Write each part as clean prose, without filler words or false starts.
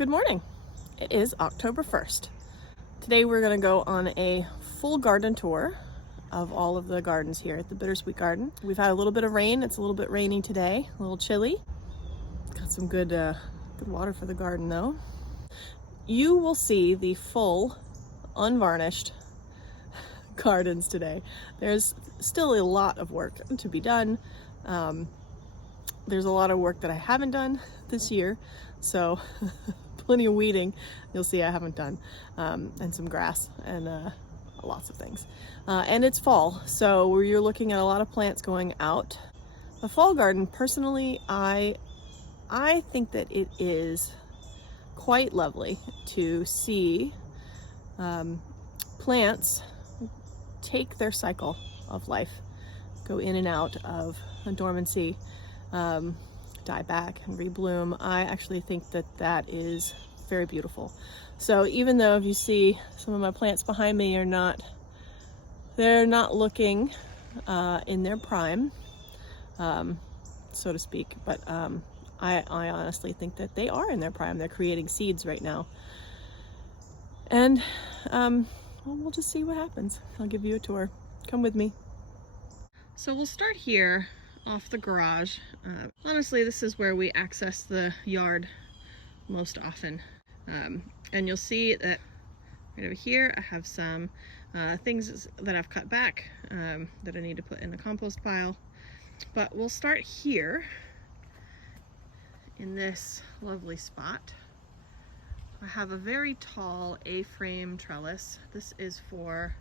Good morning. It is October 1st. Today we're going to go on a full garden tour of all of the gardens here at the Bittersweet Garden. We've had a little bit of rain. It's a little bit rainy today, a little chilly. Got some good water for the garden though. You will see the full, unvarnished gardens today. There's still a lot of work to be done. There's a lot of work that I haven't done this year, so plenty of weeding you'll see I haven't done, and some grass and lots of things. And it's fall, so you're looking at a lot of plants going out. The fall garden, personally, I think that it is quite lovely to see plants take their cycle of life, go in and out of a dormancy, die back and rebloom. I actually think that that is very beautiful. So even though if you see some of my plants behind me they're not looking in their prime, so to speak, but I honestly think that they are in their prime. They're creating seeds right now. And well, we'll just see what happens. I'll give you a tour. Come with me. So we'll start here off the garage. Honestly, this is where we access the yard most often. And you'll see that right over here I have some things that I've cut back that I need to put in the compost pile. But we'll start here in this lovely spot. I have a very tall A-frame trellis. This is for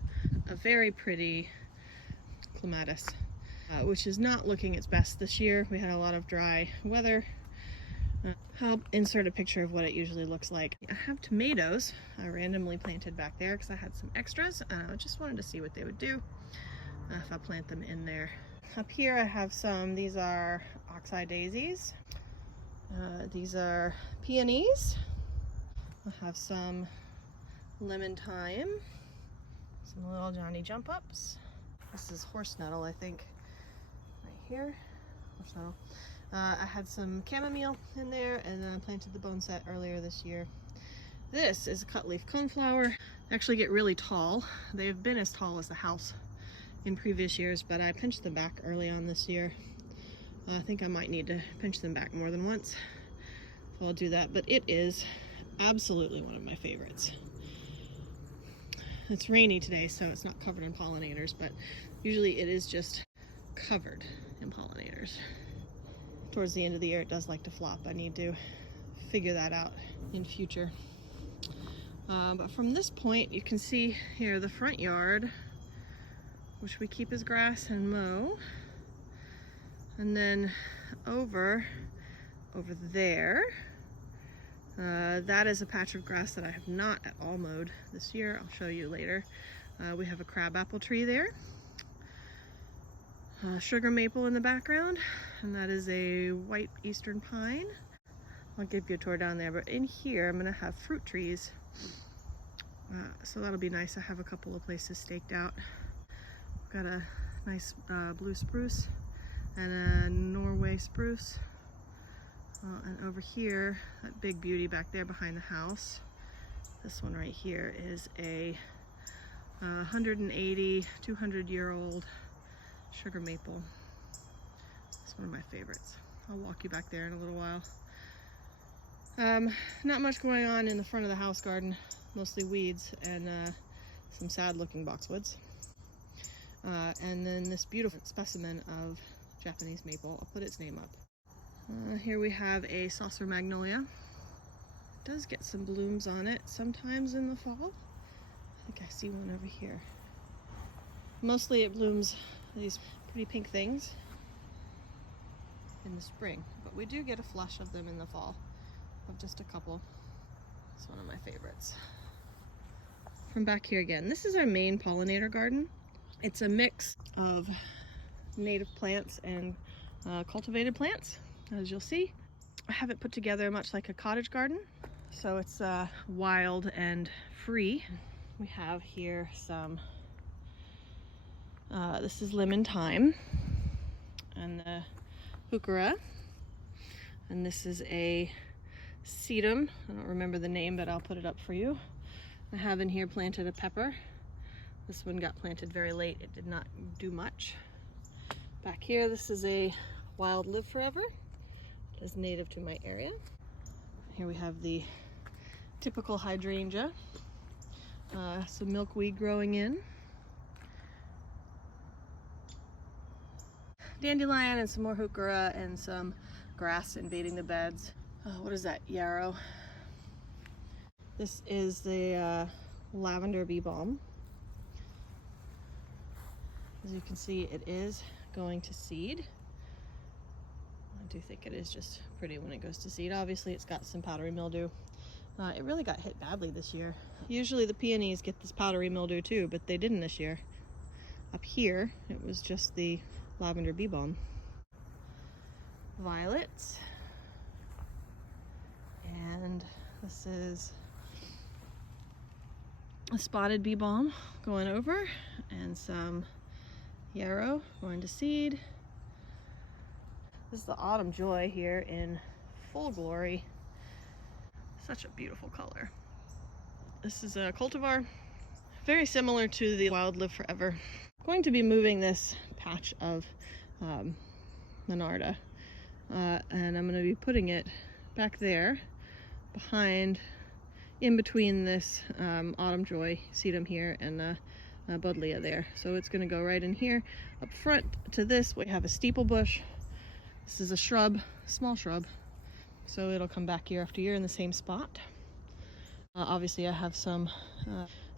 a very pretty clematis, which is not looking its best this year. We had a lot of dry weather. I'll insert a picture of what it usually looks like. I have tomatoes I randomly planted back there because I had some extras. I just wanted to see what they would do if I plant them in there. Up here I have some, these are oxeye daisies. These are peonies. I have some lemon thyme, some little Johnny jump ups. This is horse nettle, I think, right here. Horse nettle. I had some chamomile in there, and then I planted the bone set earlier this year. This is a cut leaf coneflower. They actually get really tall. They've been as tall as the house in previous years, but I pinched them back early on this year. I think I might need to pinch them back more than once. So I'll do that, but it is absolutely one of my favorites. It's rainy today, so it's not covered in pollinators, but usually it is just covered in pollinators. Towards the end of the year, it does like to flop. I need to figure that out in future. But from this point, you can see here the front yard, which we keep as grass and mow. And then over there, that is a patch of grass that I have not at all mowed this year. I'll show you later. We have a crabapple tree there. Sugar maple in the background, and that is a white eastern pine. I'll give you a tour down there, but in here I'm going to have fruit trees. So that'll be nice. I have a couple of places staked out. Got a nice blue spruce and a Norway spruce. And over here, that big beauty back there behind the house, this one right here is a 180, 200-year-old sugar maple. It's one of my favorites. I'll walk you back there in a little while. Not much going on in the front of the house garden, mostly weeds and some sad looking boxwoods. And then this beautiful specimen of Japanese maple. I'll put its name up. Here we have a saucer magnolia. It does get some blooms on it sometimes in the fall. I think I see one over here. Mostly it blooms these pretty pink things in the spring, but we do get a flush of them in the fall, of just a couple. It's one of my favorites. From back here again, this is our main pollinator garden. It's a mix of native plants and cultivated plants, as you'll see. I have it put together much like a cottage garden, so it's wild and free. We have here some, this is lemon thyme, and the okra, and this is a sedum. I don't remember the name, but I'll put it up for you. I have in here planted a pepper. This one got planted very late. It did not do much. Back here, this is a wild live forever. It is native to my area. Here we have the typical hydrangea. Some milkweed growing in. Dandelion and some more okra and some grass invading the beds. What is that? Yarrow. This is the Lavender Bee Balm. As you can see, it is going to seed. I do think it is just pretty when it goes to seed. Obviously, it's got some powdery mildew. It really got hit badly this year. Usually the peonies get this powdery mildew too, but they didn't this year. Up here, it was just the Lavender Bee Balm. Violets. And this is a spotted bee balm going over, and some yarrow going to seed. This is the autumn joy here in full glory. Such a beautiful color. This is a cultivar, very similar to the wild live forever. I'm going to be moving this patch of Monarda, and I'm going to be putting it back there behind, in between this autumn joy sedum here and buddleia there. So it's going to go right in here. Up front to this we have a steeple bush. This is a shrub, small shrub, so it'll come back year after year in the same spot. Obviously I have some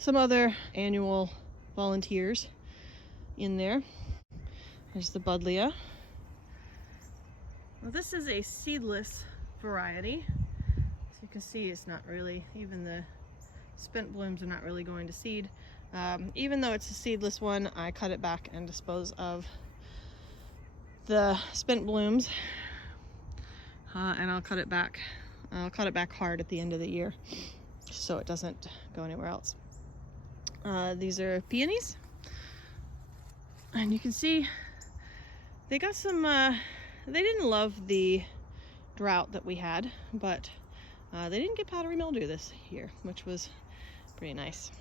other annual volunteers in there. There's the buddleia. Well, this is a seedless variety. So you can see it's not really, even the spent blooms are not really going to seed. Even though it's a seedless one, I cut it back and dispose of the spent blooms, and I'll cut it back hard at the end of the year so it doesn't go anywhere else. These are peonies, and you can see they got some they didn't love the drought that we had, but they didn't get powdery mildew this year, which was pretty nice.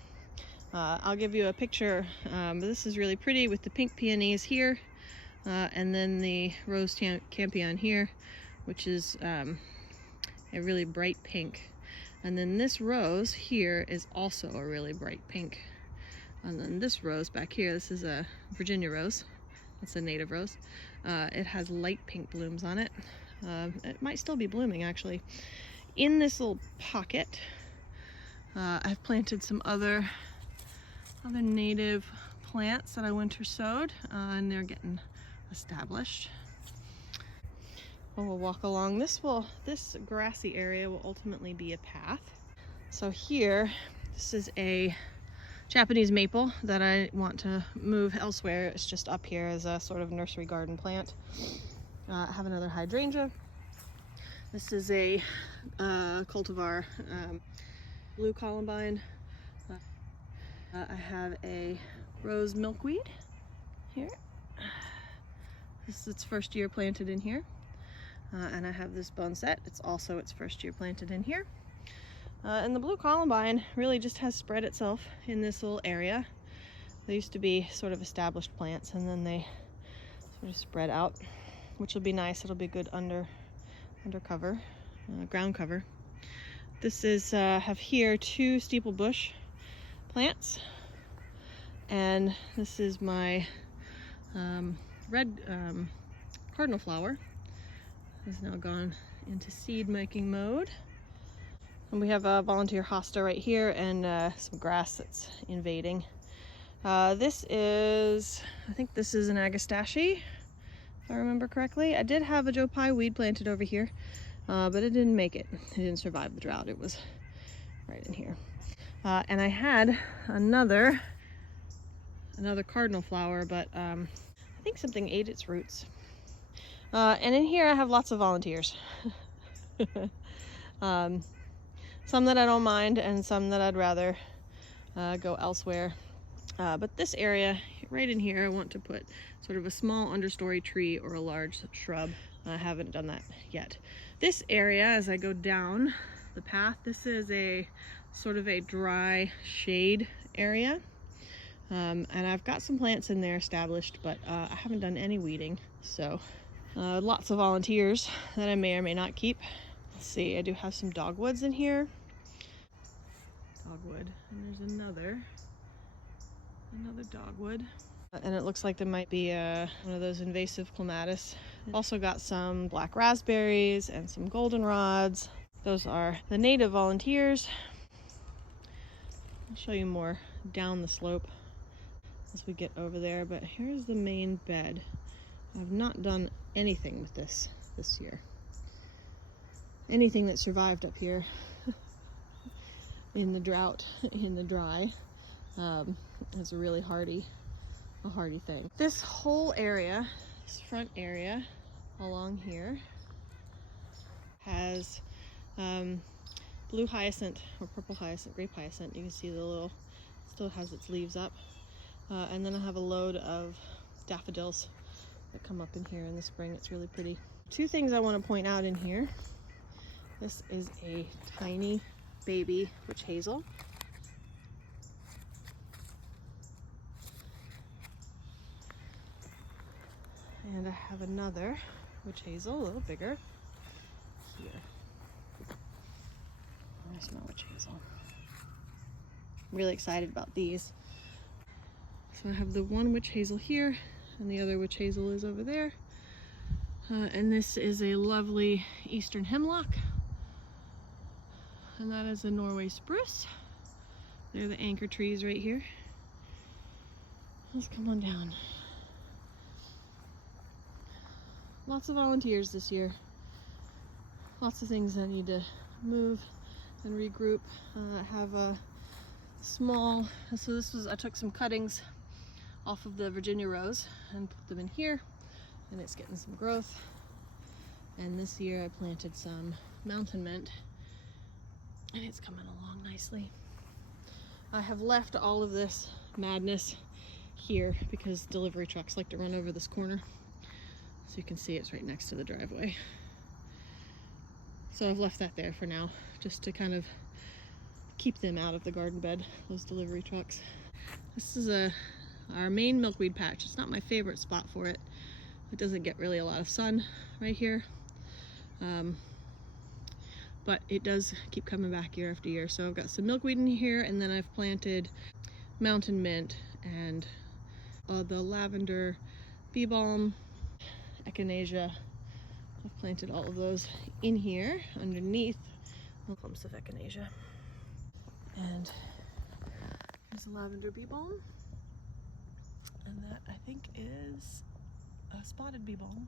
I'll give you a picture. This is really pretty with the pink peonies here, and then the rose campion here, which is a really bright pink. And then this rose here is also a really bright pink. And then this rose back here, this is a Virginia rose. It's a native rose. It has light pink blooms on it. It might still be blooming actually. In this little pocket, I've planted some other native plants that I winter sowed, and they're getting established. Well, we'll walk along. This grassy area will ultimately be a path. So here, this is a Japanese maple that I want to move elsewhere. It's just up here as a sort of nursery garden plant. I have another hydrangea. This is a cultivar, blue Columbine. I have a rose milkweed here. This is its first year planted in here. And I have this boneset. It's also its first year planted in here. And the blue Columbine really just has spread itself in this little area. They used to be sort of established plants, and then they sort of spread out, which will be nice. It'll be good undercover, ground cover. This is, have here 2 steeple bush plants, and this is my red cardinal flower. Has now gone into seed making mode. And we have a volunteer hosta right here, and some grass that's invading. This is, I think this is an agastache, if I remember correctly. I did have a Joe Pye weed planted over here, but it didn't make it. It didn't survive the drought. It was right in here. And I had another cardinal flower, but I think something ate its roots. And in here I have lots of volunteers. Some that I don't mind, and some that I'd rather go elsewhere. But this area right in here, I want to put sort of a small understory tree or a large shrub. I haven't done that yet. This area, as I go down the path, this is a sort of a dry shade area. And I've got some plants in there established, but I haven't done any weeding. So lots of volunteers that I may or may not keep. Let's see, I do have some dogwoods in here. Dogwood, and there's another dogwood. And it looks like there might be one of those invasive clematis. Also got some black raspberries and some goldenrods. Those are the native volunteers. I'll show you more down the slope as we get over there, but here's the main bed. I've not done anything with this year. Anything that survived up here in the drought, in the dry, is a really hardy thing. This whole area, this front area along here, has blue hyacinth or purple hyacinth, grape hyacinth. You can see the little, still has its leaves up. And then I have a load of daffodils that come up in here in the spring. It's really pretty. Two things I want to point out in here. This is a tiny baby witch hazel. And I have another witch hazel, a little bigger, here. There's my witch hazel. I'm really excited about these. So I have the one witch hazel here, and the other witch hazel is over there. And this is a lovely eastern hemlock. And that is a Norway spruce. They're the anchor trees right here. Let's come on down. Lots of volunteers this year. Lots of things I need to move and regroup. I have a small, so this was, I took some cuttings off of the Virginia rose and put them in here, and it's getting some growth. And this year I planted some mountain mint, and it's coming along nicely. I have left all of this madness here because delivery trucks like to run over this corner. So you can see it's right next to the driveway. So I've left that there for now, just to kind of keep them out of the garden bed, those delivery trucks. This is our main milkweed patch. It's not my favorite spot for it. It doesn't get really a lot of sun right here. But it does keep coming back year after year. So I've got some milkweed in here, and then I've planted mountain mint and the Lavender Bee Balm, echinacea. I've planted all of those in here underneath clumps of echinacea. And here's the Lavender Bee Balm. And that, I think, is a spotted bee balm.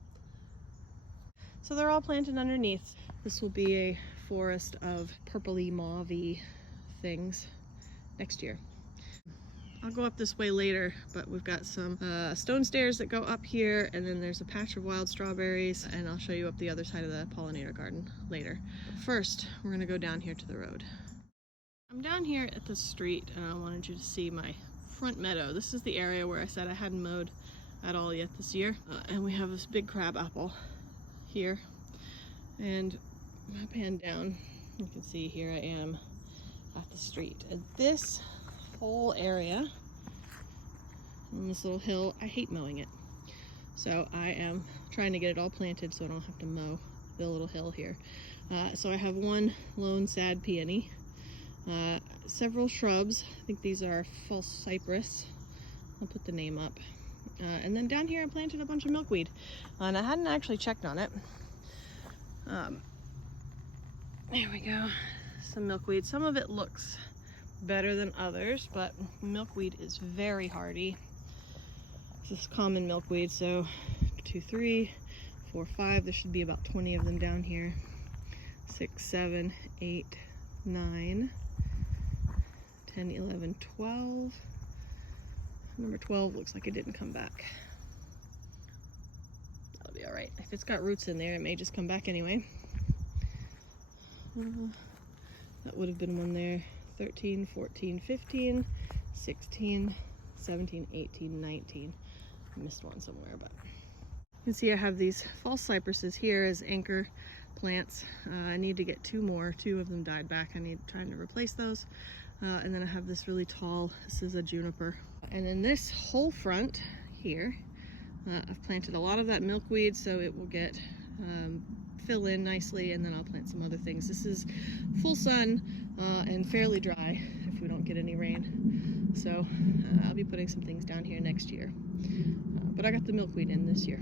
So they're all planted underneath. This will be a forest of purpley mauve-y things next year. I'll go up this way later, but we've got some stone stairs that go up here, and then there's a patch of wild strawberries, and I'll show you up the other side of the Pollinator Garden later. But first, we're gonna go down here to the road. I'm down here at the street, and I wanted you to see my front meadow. This is the area where I said I hadn't mowed at all yet this year. And we have this big crab apple here. And if I pan down, you can see here I am at the street. And this whole area on this little hill, I hate mowing it. So I am trying to get it all planted so I don't have to mow the little hill here. So I have one lone sad peony, several shrubs. I think these are false cypress. I'll put the name up. And then down here I planted a bunch of milkweed. And I hadn't actually checked on it. There we go. Some milkweed. Some of it looks better than others, but milkweed is very hardy. This is common milkweed, so 2, 3, 4, 5. There should be about 20 of them down here. 6, 7, 8, 9, 10, 11, 12. Number 12 looks like it didn't come back. That'll be all right. If it's got roots in there, it may just come back anyway. That would have been one there. 13, 14, 15, 16, 17, 18, 19. I missed one somewhere, but You can see I have these false cypresses here as anchor plants. I need to get 2 more. 2 of them died back. I need trying to replace those. And then I have this really tall, this is a juniper. And then this whole front here, I've planted a lot of that milkweed so it will get fill in nicely, and then I'll plant some other things. This is full sun and fairly dry if we don't get any rain. So I'll be putting some things down here next year. But I got the milkweed in this year.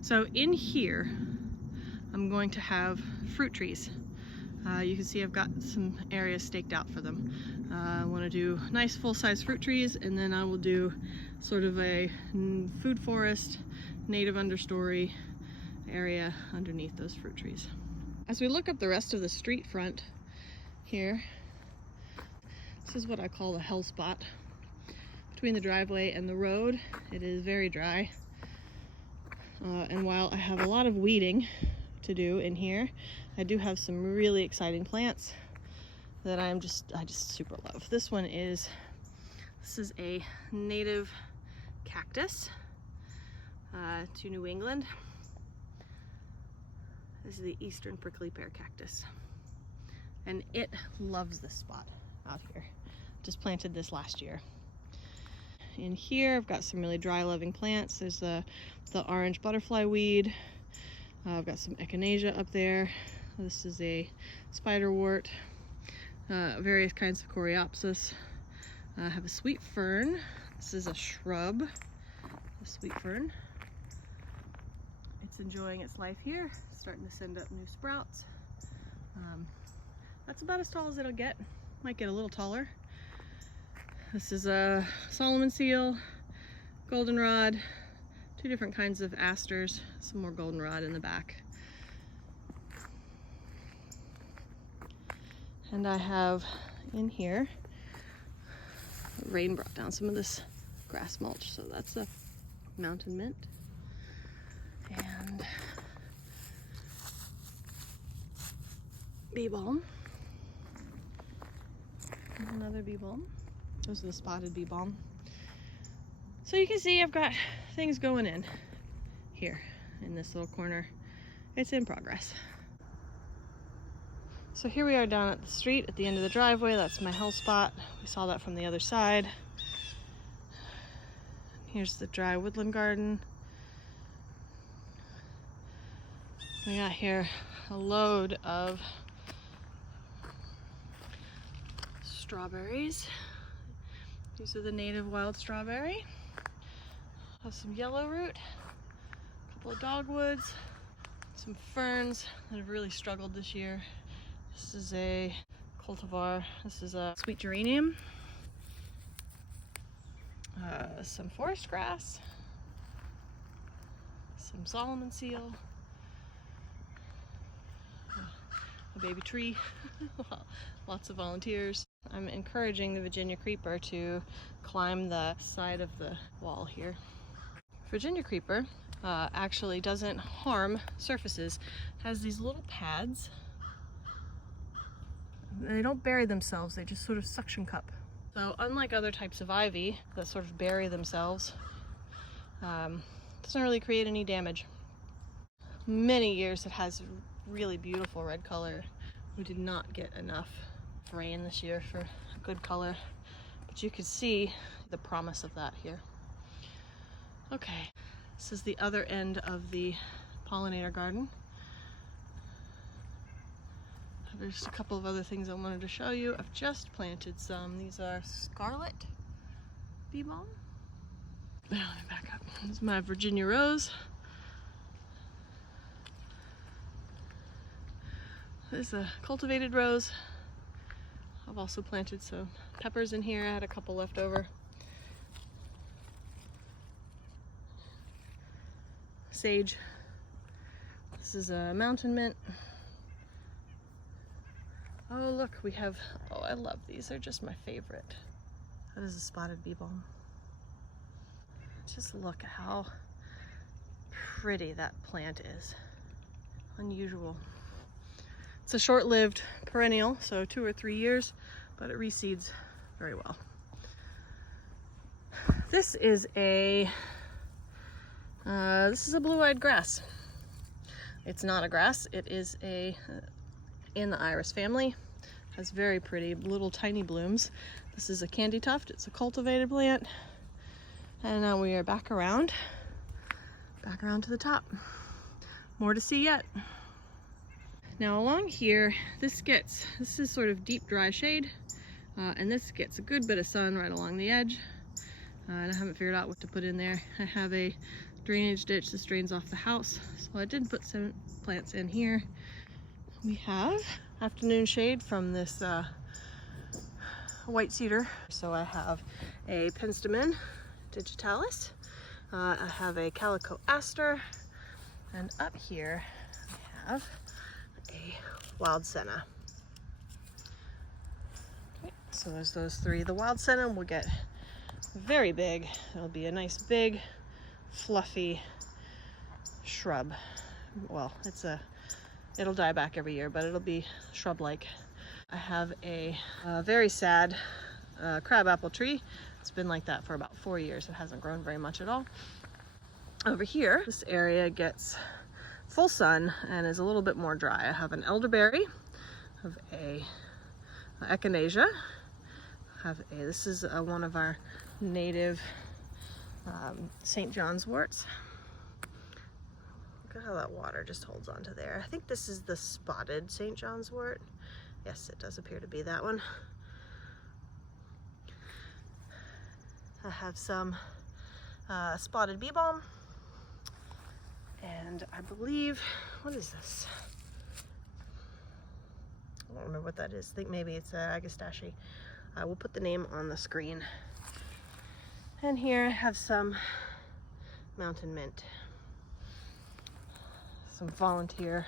So in here, I'm going to have fruit trees. You can see I've got some areas staked out for them. I want to do nice full-size fruit trees, and then I will do sort of a food forest, native understory area underneath those fruit trees. As we look up the rest of the street front here, this is what I call the hell spot. Between the driveway and the road, it is very dry. And while I have a lot of weeding to do in here, I do have some really exciting plants that I just super love. This is a native cactus to New England. This is the eastern prickly pear cactus, and it loves this spot out here. Just planted this last year. In here I've got some really dry loving plants. There's the orange butterfly weed. I've got some echinacea up there. This is a spider wort, various kinds of coreopsis. I have a sweet fern. This is a shrub, a sweet fern. It's enjoying its life here, starting to send up new sprouts. That's about as tall as it'll get. Might get a little taller. This is a Solomon seal, goldenrod, 2 different kinds of asters, some more goldenrod in the back. And I have in here, rain brought down some of this grass mulch, so that's a mountain mint. And bee balm. Another bee balm. Those are the spotted bee balm. So you can see I've got things going in here in this little corner. It's in progress. So here we are down at the street at the end of the driveway. That's my hell spot. We saw that from the other side. Here's the dry woodland garden. We got here a load of strawberries. These are the native wild strawberry. Have some yellow root, a couple of dogwoods, some ferns that have really struggled this year. This is a cultivar. This is a sweet geranium. Some forest grass, some Solomon seal, a baby tree, lots of volunteers. I'm encouraging the Virginia creeper to climb the side of the wall here. Virginia creeper actually doesn't harm surfaces. It has these little pads. They don't bury themselves, they just sort of suction cup. So unlike other types of ivy that sort of bury themselves, doesn't really create any damage. Many years it has really beautiful red color. We did not get enough rain this year for a good color, but you can see the promise of that here. Okay, this is the other end of the pollinator garden. There's a couple of other things I wanted to show you. I've just planted some. These are scarlet bee balm. Now let me back up. This is my Virginia rose. This is a cultivated rose. I've also planted some peppers in here. I had a couple left over. Sage. This is a mountain mint. Oh look, we have, oh I love these, they're just my favorite. That is a spotted bee balm. Just look at how pretty that plant is. Unusual. It's a short-lived perennial, so 2 or 3 years, but it reseeds very well. This is a This is a blue-eyed grass. It's not a grass, it is in the iris family. Has very pretty little tiny blooms. This is a candy tuft, it's a cultivated plant. And now we are back around to the top. More to see yet. Now along here, this is sort of deep dry shade, and this gets a good bit of sun right along the edge. And I haven't figured out what to put in there. I have a drainage ditch that drains off the house, so I did put some plants in here. We have afternoon shade from this white cedar. So I have a Penstemon digitalis, I have a calico aster, and up here I have a wild senna. Okay, so there's those three. The wild senna will get very big. It'll be a nice big fluffy shrub. Well, it'll die back every year, but it'll be shrub-like. I have a very sad crabapple tree. It's been like that for about 4 years. It hasn't grown very much at all. Over here, this area gets full sun and is a little bit more dry. I have an elderberry, I have a echinacea, this is one of our native St. John's worts. Look at how that water just holds onto there. I think this is the spotted St. John's wort. Yes, it does appear to be that one. I have some spotted bee balm, and I believe, what is this? I don't remember what that is. I think maybe it's agastache. I will put the name on the screen. And here I have some mountain mint, some volunteer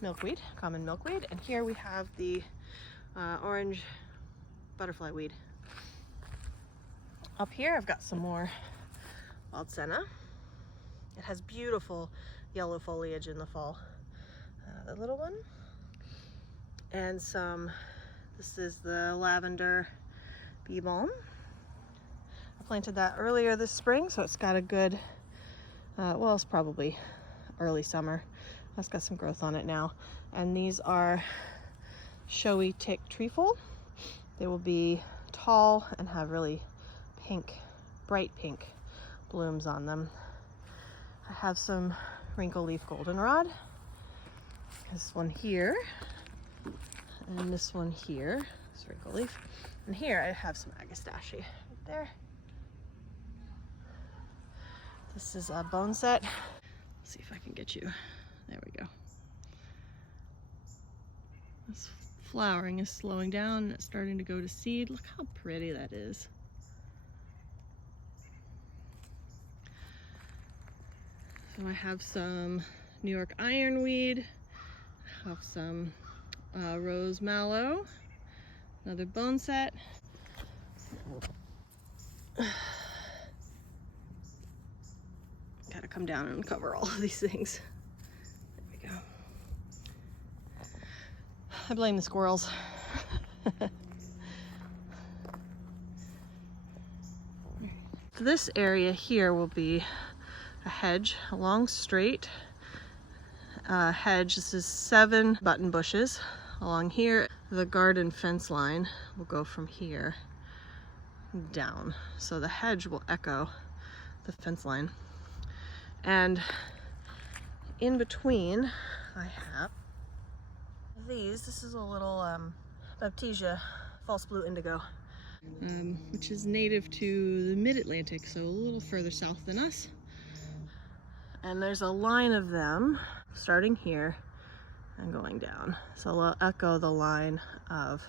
milkweed, common milkweed, and here we have the orange butterfly weed. Up here I've got some more wild senna. It has beautiful yellow foliage in the fall. The little one. And this is the Lavender Bee Balm. I planted that earlier this spring, so it's got a good, well, it's probably early summer. It's got some growth on it now. And these are showy tick trefoil. They will be tall and have really pink, bright pink blooms on them. I have some wrinkle leaf goldenrod. This one here, and this one here is wrinkle leaf. And here I have some agastache right there. This is a bone set. Let's see if I can get you. There we go. This flowering is slowing down and it's starting to go to seed. Look how pretty that is. So I have some New York ironweed, I have some rose mallow, another bone set. Gotta come down and cover all of these things. There we go. I blame the squirrels. This area here will be a hedge, a long straight hedge. This is 7 button bushes along here. The garden fence line will go from here down, so the hedge will echo the fence line. And in between I have these. This is a little Baptisia false blue indigo, which is native to the mid-Atlantic, so a little further south than us. And there's a line of them starting here and going down. So they'll echo the line of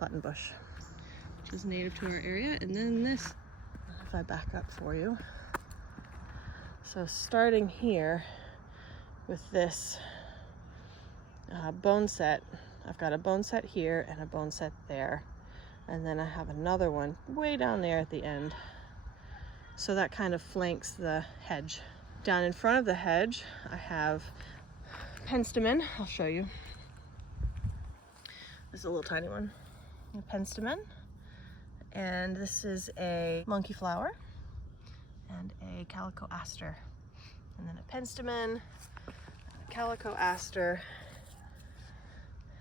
buttonbush, which is native to our area. And then this, if I back up for you. So starting here with this bone set, I've got a bone set here and a bone set there. And then I have another one way down there at the end. So that kind of flanks the hedge. Down in front of the hedge, I have Penstemon. I'll show you. This is a little tiny one. A Penstemon. And this is a monkey flower. and a calico aster, and then a penstemon, a calico aster,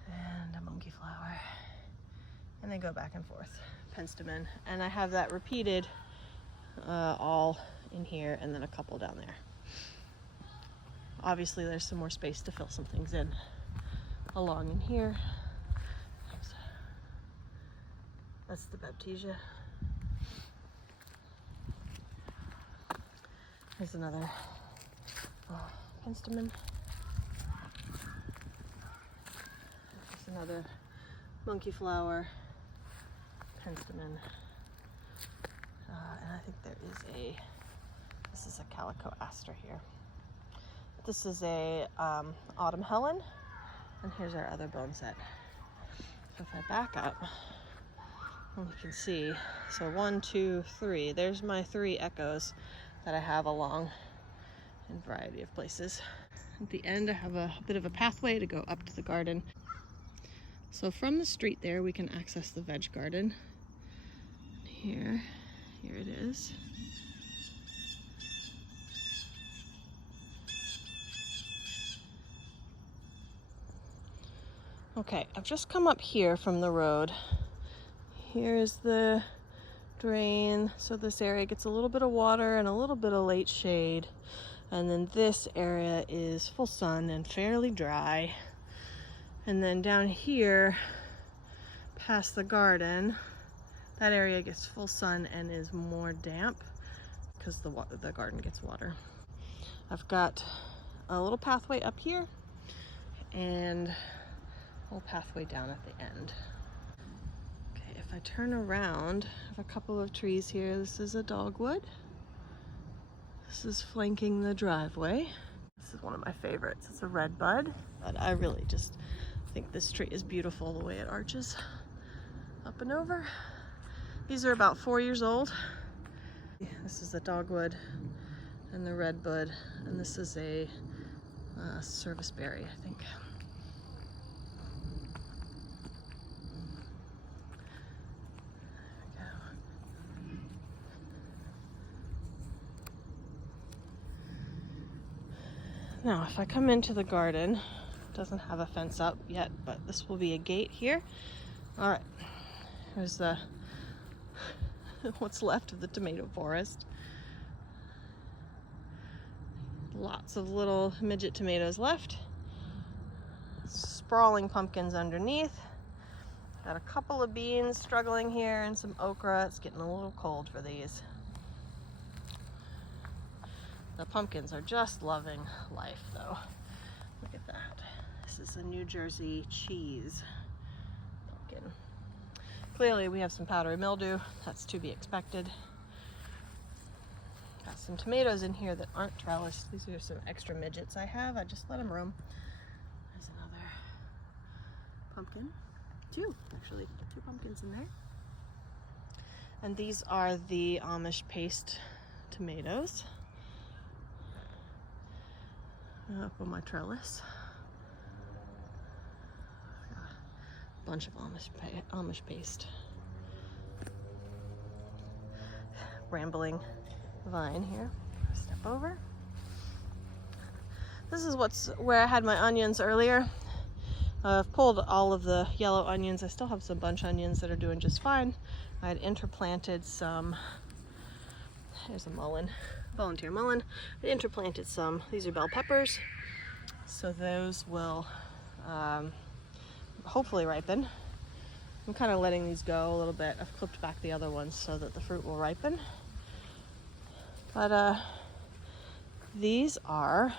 and a monkey flower, and they go back and forth, penstemon, and I have that repeated all in here and then a couple down there. Obviously there's some more space to fill some things in along in here. That's the baptisia. There's another penstemon. There's another monkey flower, penstemon. And I think this is a calico aster here. This is a autumn helen, and here's our other bone set. So if I back up, you can see, so 1, 2, 3, there's my 3 echoes that I have along in a variety of places. At the end I have a bit of a pathway to go up to the garden. So from the street there we can access the veg garden. Here it is. Okay, I've just come up here from the road. Here's the drain, so this area gets a little bit of water and a little bit of late shade, and then this area is full sun and fairly dry. And then down here past the garden, that area gets full sun and is more damp because the garden gets water. I've got a little pathway up here and a little pathway down at the end. Okay, if I turn around, I have a couple of trees here. This is a dogwood. This is flanking the driveway. This is one of my favorites. It's a red bud, but I really just think this tree is beautiful the way it arches up and over. These are about 4 years old. This is the dogwood and the redbud, and this is a serviceberry, I think. There we go. Now, if I come into the garden, it doesn't have a fence up yet, but this will be a gate here. All right, here's the what's left of the tomato forest. Lots of little midget tomatoes left. Sprawling pumpkins underneath. Got a couple of beans struggling here and some okra. It's getting a little cold for these. The pumpkins are just loving life though. Look at that. This is a New Jersey cheese pumpkin. Clearly we have some powdery mildew. That's to be expected. Got some tomatoes in here that aren't trellised. These are some extra midgets I have. I just let them roam. There's another pumpkin. Actually, two pumpkins in there. And these are the Amish paste tomatoes. Up on my trellis. Got a bunch of Amish paste. Rambling vine here. Step over. This is where I had my onions earlier. I've pulled all of the yellow onions. I still have some bunch onions that are doing just fine. I had interplanted some. Here's a mullein, volunteer mullein. I interplanted some. These are bell peppers, so those will hopefully ripen. I'm kind of letting these go a little bit. I've clipped back the other ones so that the fruit will ripen. But these are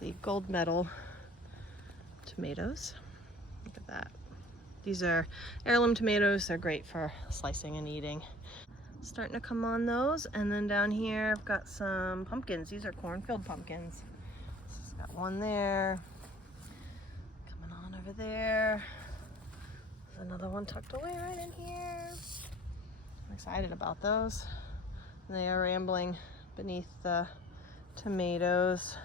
the gold medal tomatoes. Look at that. These are heirloom tomatoes. They're great for slicing and eating. Starting to come on those. And then down here I've got some pumpkins. These are cornfield pumpkins. So got one there. Coming on over there. There's another one tucked away right in here. I'm excited about those. They are rambling beneath the tomatoes.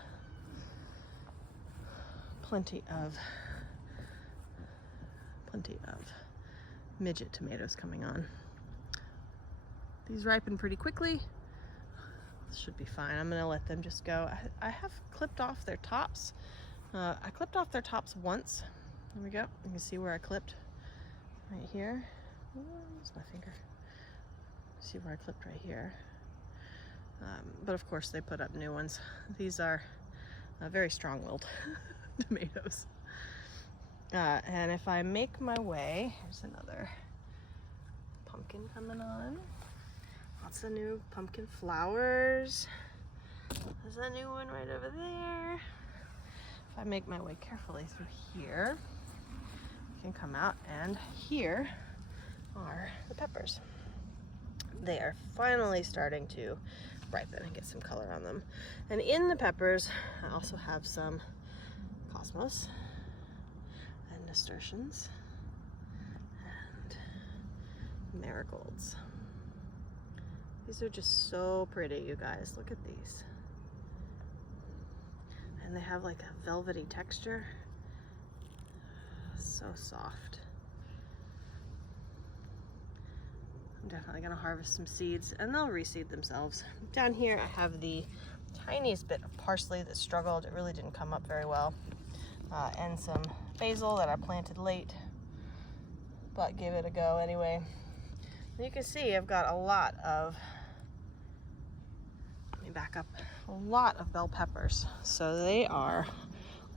Plenty of midget tomatoes coming on. These ripen pretty quickly. This should be fine. I'm gonna let them just go. I have clipped off their tops. I clipped off their tops once. There we go. You can see where I clipped right here. Where's my finger? See where I clipped right here. But of course they put up new ones. These are very strong-willed tomatoes. And if I make my way, here's another pumpkin coming on. Lots of new pumpkin flowers. There's a new one right over there. If I make my way carefully through here, I can come out, and here are the peppers. They are finally starting to ripen and get some color on them. And in the peppers, I also have some cosmos and nasturtiums and marigolds. These are just so pretty, you guys. Look at these. And they have like a velvety texture. So soft. I'm definitely gonna harvest some seeds and they'll reseed themselves. Down here I have the tiniest bit of parsley that struggled. It really didn't come up very well. And some basil that I planted late, but gave it a go anyway. And you can see I've got a lot of, let me back up, a lot of bell peppers. So they are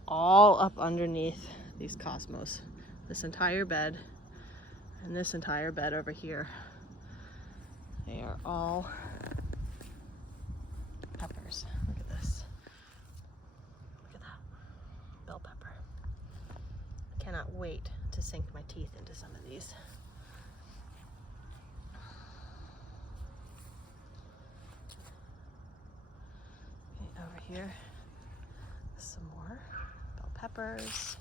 all up underneath these cosmos. This entire bed and this entire bed over here. They are all peppers. Look at this. Look at that. Bell pepper. I cannot wait to sink my teeth into some of these. Okay, over here, some more bell peppers.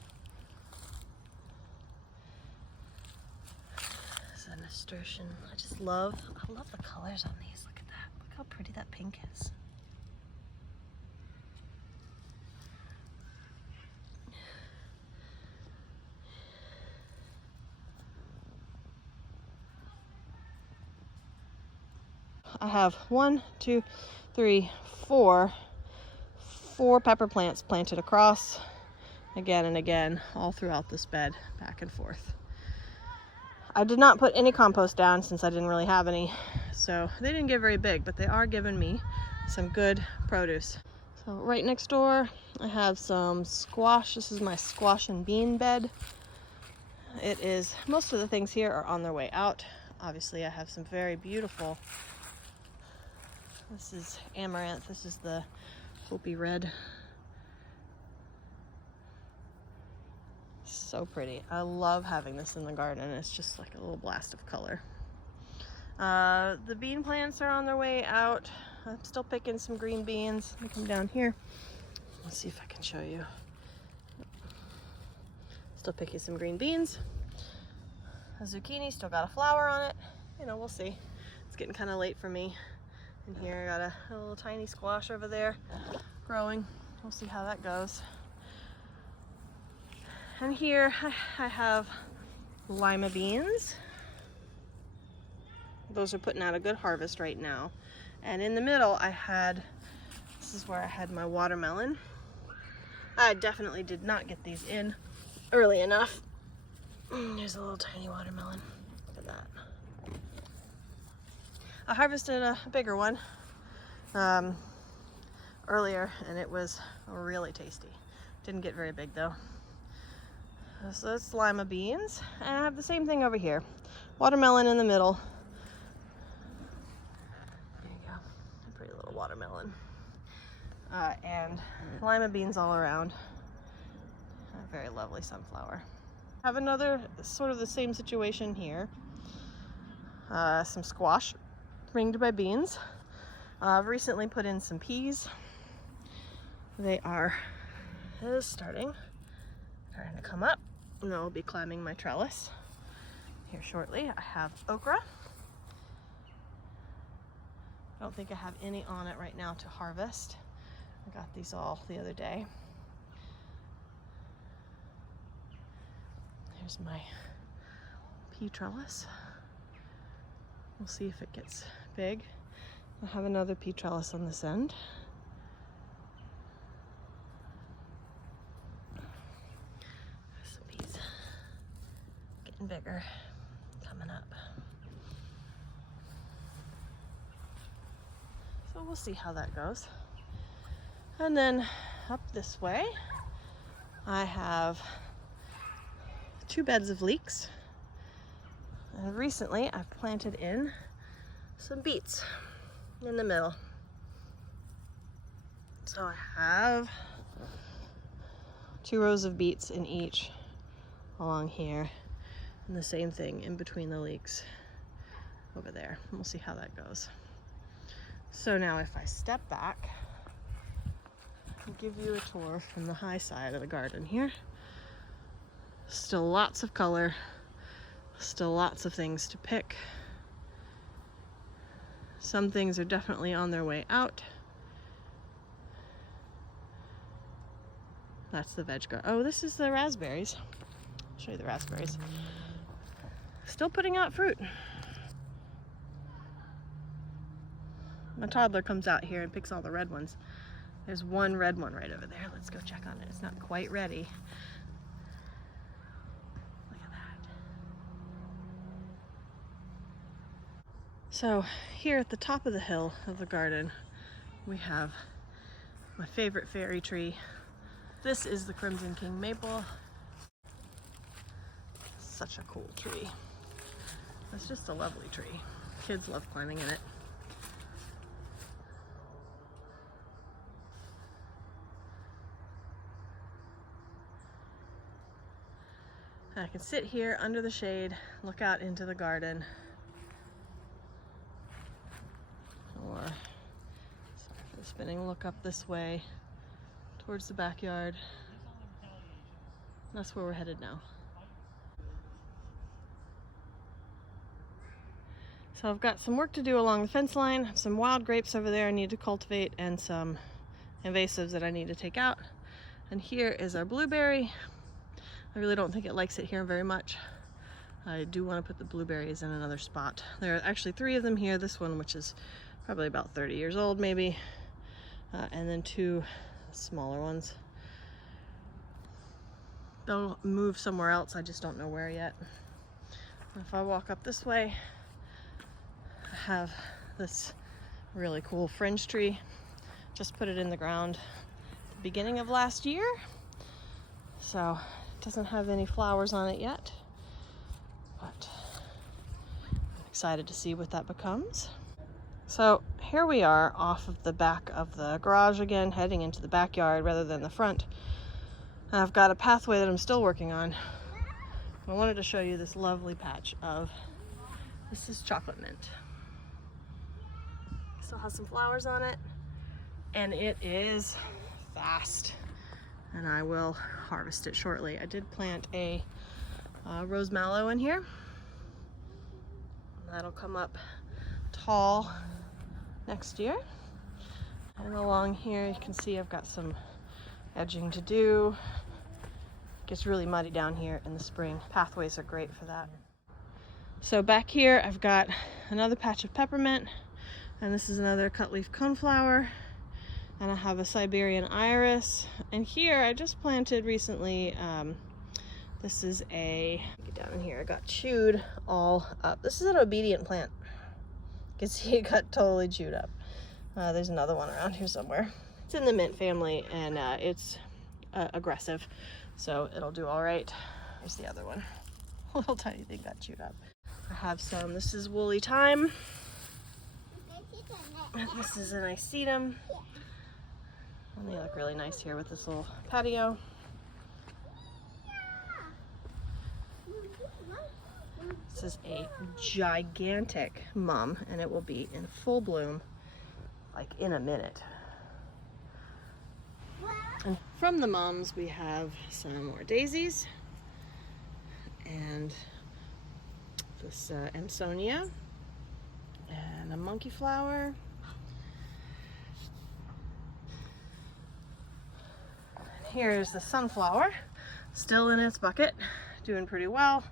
A nasturtium. I love the colors on these. Look at that. Look how pretty that pink is. I have 1, 2, 3, 4 pepper plants planted across again and again all throughout this bed, back and forth. I did not put any compost down since I didn't really have any, so they didn't get very big, but they are giving me some good produce. So right next door I have some squash. This is my squash and bean bed. It is, most of the things here are on their way out. Obviously I have some very beautiful, this is amaranth, this is the Hopi red. So pretty. I love having this in the garden. It's just like a little blast of color. The bean plants are on their way out. I'm still picking some green beans. Let me come down here. Let's see if I can show you. Still picking some green beans. A zucchini still got a flower on it. You know, we'll see. It's getting kind of late for me. And here I got a little tiny squash over there growing. We'll see how that goes. And here I have Lima beans. Those are putting out a good harvest right now. And in the middle this is where I had my watermelon. I definitely did not get these in early enough. There's a little tiny watermelon. Look at that. I harvested a bigger one earlier and it was really tasty. Didn't get very big though. So that's Lima beans, and I have the same thing over here. Watermelon in the middle. There you go, a pretty little watermelon. And Lima beans all around. A very lovely sunflower. I have another sort of the same situation here. Some squash ringed by beans. I've recently put in some peas. They are starting to come up. And I'll be climbing my trellis here shortly. I have okra. I don't think I have any on it right now to harvest. I got these all the other day. Here's my pea trellis. We'll see if it gets big. I have another pea trellis on this end. Some peas getting bigger, coming up. So we'll see how that goes. And then up this way, I have 2 beds of leeks. And recently I've planted in some beets in the middle. So I have 2 rows of beets in each along here, and the same thing in between the leeks over there. And we'll see how that goes. So now if I step back and give you a tour from the high side of the garden here, still lots of color, still lots of things to pick. Some things are definitely on their way out. That's the veg garden. Oh, this is the raspberries. I'll show you the raspberries. Still putting out fruit. My toddler comes out here and picks all the red ones. There's one red one right over there. Let's go check on it. It's not quite ready. Look at that. So here at the top of the hill of the garden, we have my favorite fairy tree. This is the Crimson King Maple. Such a cool tree. It's just a lovely tree. Kids love climbing in it. I can sit here under the shade, look out into the garden, or, sorry for the spinning, look up this way towards the backyard. That's where we're headed now. So I've got some work to do along the fence line, some wild grapes over there I need to cultivate, and some invasives that I need to take out. And here is our blueberry. I really don't think it likes it here very much. I do want to put the blueberries in another spot. There are actually 3 of them here. This one, which is probably about 30 years old maybe, and then 2 smaller ones. They'll move somewhere else, I just don't know where yet. If I walk up this way, I have this really cool fringe tree. Just put it in the ground at the beginning of last year, so it doesn't have any flowers on it yet, but I'm excited to see what that becomes. So here we are off of the back of the garage again, heading into the backyard rather than the front. And I've got a pathway that I'm still working on. I wanted to show you this lovely patch of, this is chocolate mint. Still has some flowers on it, and it is fast, and I will harvest it shortly. I did plant a rose mallow in here. That'll come up tall next year. And along here you can see I've got some edging to do. It gets really muddy down here in the spring. Pathways are great for that. So back here I've got another patch of peppermint, and this is another cut leaf coneflower, and I have a Siberian iris. And here I just planted recently, this is a, get down in here, it got chewed all up. This is an obedient plant. You can see it got totally chewed up. There's another one around here somewhere. It's in the mint family, and it's aggressive, so it'll do all right. Here's the other one. A little tiny thing got chewed up. I have some, this is woolly thyme. This is an icetum. And they look really nice here with this little patio. This is a gigantic mum, and it will be in full bloom like in a minute. And from the mums we have some more daisies, and this Ansonia, and a monkey flower. Here's the sunflower, still in its bucket, doing pretty well.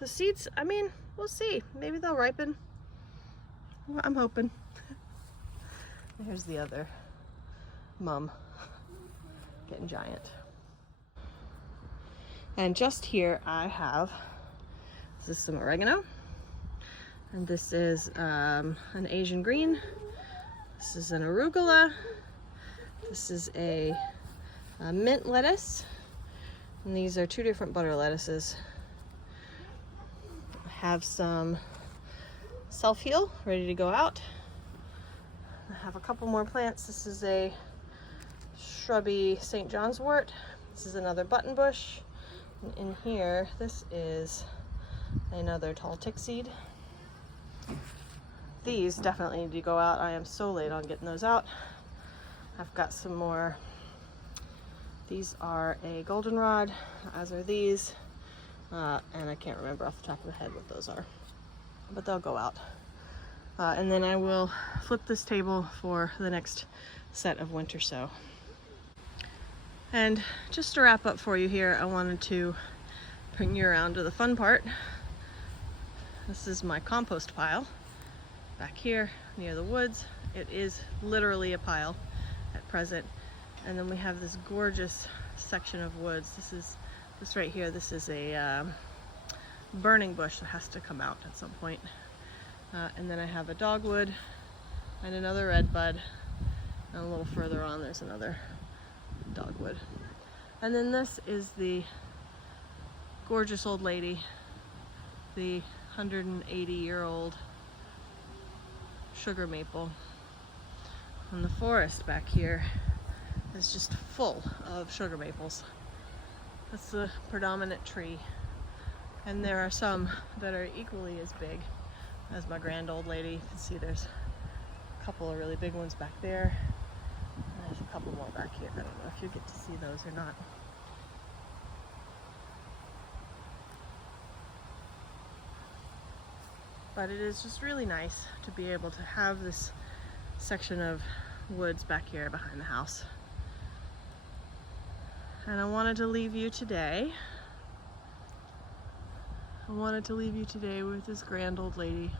The seeds, I mean, we'll see. Maybe they'll ripen. I'm hoping. There's the other mum getting giant. And just here I have, this is some oregano, and this is an Asian green. This is an arugula. This is a mint lettuce, and these are 2 different butter lettuces. I have some self-heal ready to go out. I have a couple more plants. This is a shrubby St. John's wort. This is another button bush. And in here, this is another tall tick seed. These definitely need to go out. I am so late on getting those out. I've got some more. These are a goldenrod, as are these. And I can't remember off the top of the head what those are, but they'll go out. And then I will flip this table for the next set of winter sow. And just to wrap up for you here, I wanted to bring you around to the fun part. This is my compost pile back here near the woods. It is literally a pile at present. And then we have this gorgeous section of woods. This right here, this is a burning bush that has to come out at some point. And then I have a dogwood and another redbud, and a little further on there's another dogwood. And then this is the gorgeous old lady, the 180-year-old sugar maple. And the forest back here is just full of sugar maples. That's the predominant tree. And there are some that are equally as big as my grand old lady. You can see there's a couple of really big ones back there. And there's a couple more back here. I don't know if you get to see those or not. But it is just really nice to be able to have this section of woods back here behind the house. And I wanted to leave you today with this grand old lady